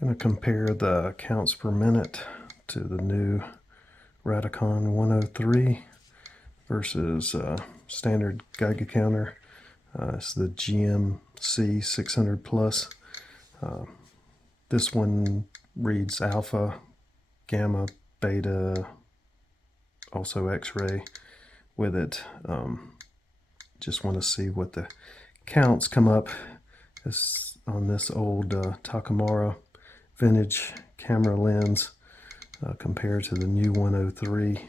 Going to compare the counts per minute to the new Radiacode 103 versus standard Geiger counter. It's the GMC-600 Plus. This one reads alpha, gamma, beta, also X-ray with it. Just want to see what the counts come up as on this old Takumar vintage camera lens compared to the new 103,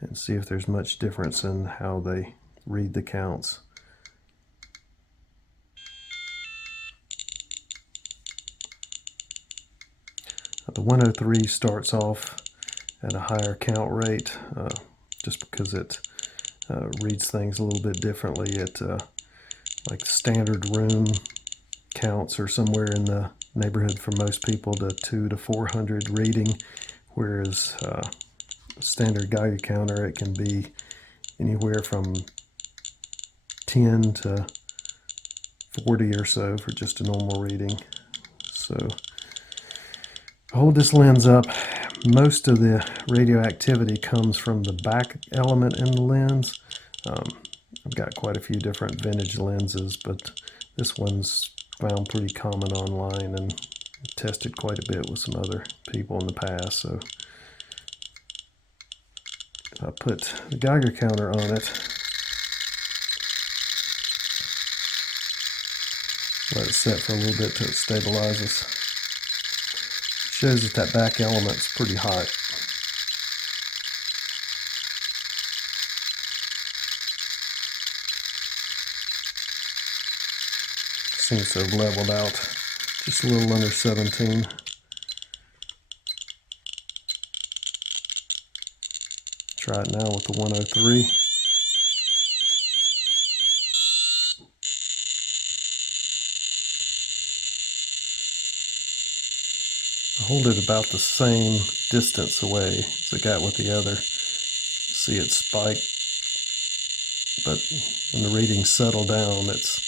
and see if there's much difference in how they read the counts. The 103 starts off at a higher count rate just because it reads things a little bit differently. It like standard room counts are somewhere in the neighborhood for most people to 200 to 400 reading, whereas standard Geiger counter, it can be anywhere from 10 to 40 or so for just a normal reading. So hold this lens up. Most of the radioactivity comes from the back element in the lens. I've got quite a few different vintage lenses, but this one's found pretty common online and tested quite a bit with some other people in the past. So if I put the Geiger counter on it, let it set for a little bit till it stabilizes. Shows that that back element's pretty hot. Seems to have leveled out just a little under 17. Try it now with the 103. I hold it about the same distance away as I got with the other. See it spike, but when the readings settle down, it's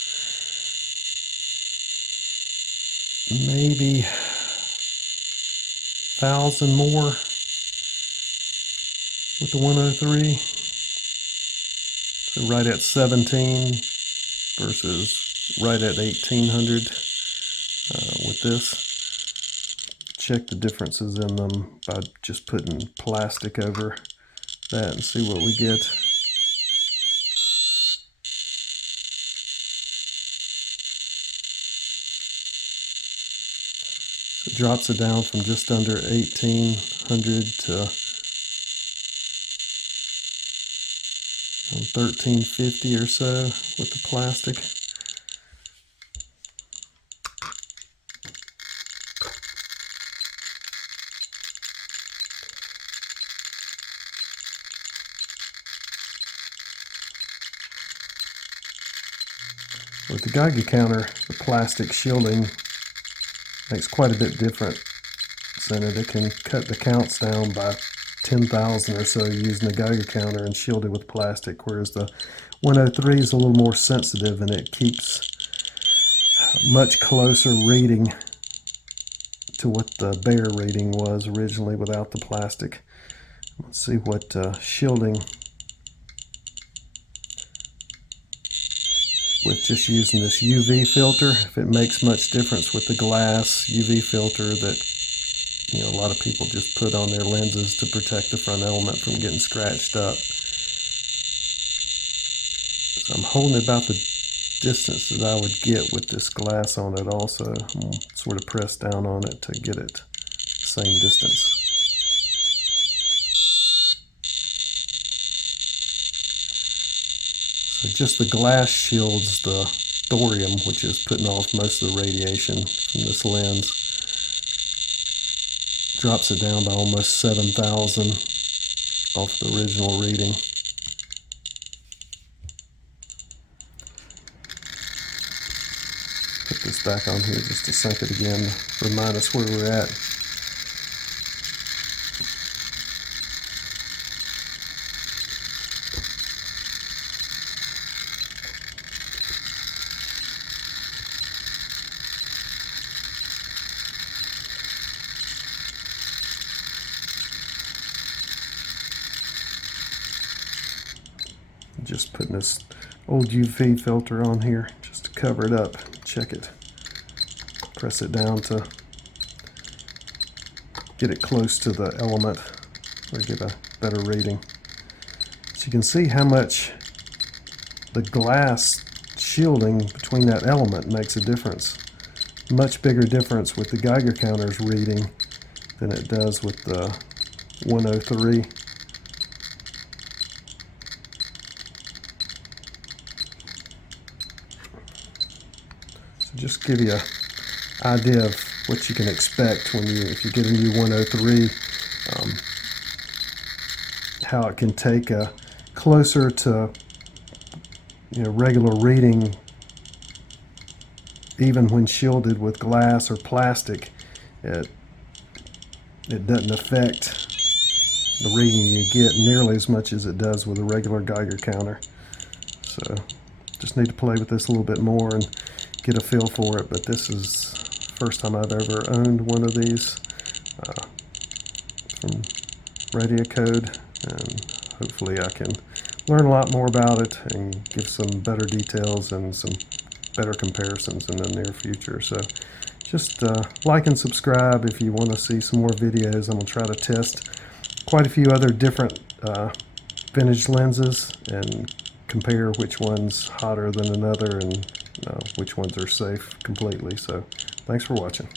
maybe 1,000 more with the 103. So right at 17 versus right at 1,800 with this. Check the differences in them by just putting plastic over that and see what we get. So it drops it down from just under 1,800 to 1,350 or so with the plastic. With the Geiger counter, the plastic shielding makes quite a bit difference in it. It can cut the counts down by 10,000 or so using the Geiger counter and shield it with plastic, whereas the 103 is a little more sensitive and it keeps much closer reading to what the bare reading was originally without the plastic. Let's see what shielding with just using this UV filter, if it makes much difference with the glass UV filter that a lot of people just put on their lenses to protect the front element from getting scratched up. So I'm holding about the distance that I would get with this glass on it also. I'm going to sort of press down on it to get it the same distance. So just the glass shields the thorium, which is putting off most of the radiation from this lens. Drops it down by almost 7,000 off the original reading. Put this back on here just to sync it again, remind us where we're at. just putting this old UV filter on here just to cover it up. Check it. Press it down to get it close to the element or get a better reading. So you can see how much the glass shielding between that element makes a difference. Much bigger difference with the Geiger counter's reading than it does with the 103. So just give you an idea of what you can expect when if you get a new 103, how it can take a closer to regular reading, even when shielded with glass or plastic. It doesn't affect the reading you get nearly as much as it does with a regular Geiger counter. So just need to play with this a little bit more and get a feel for it, but this is the first time I've ever owned one of these from Radiacode, and hopefully I can learn a lot more about it and give some better details and some better comparisons in the near future. So just like and subscribe if you want to see some more videos. I'm going to try to test quite a few other different vintage lenses and compare which one's hotter than another and which ones are safe completely. So thanks for watching.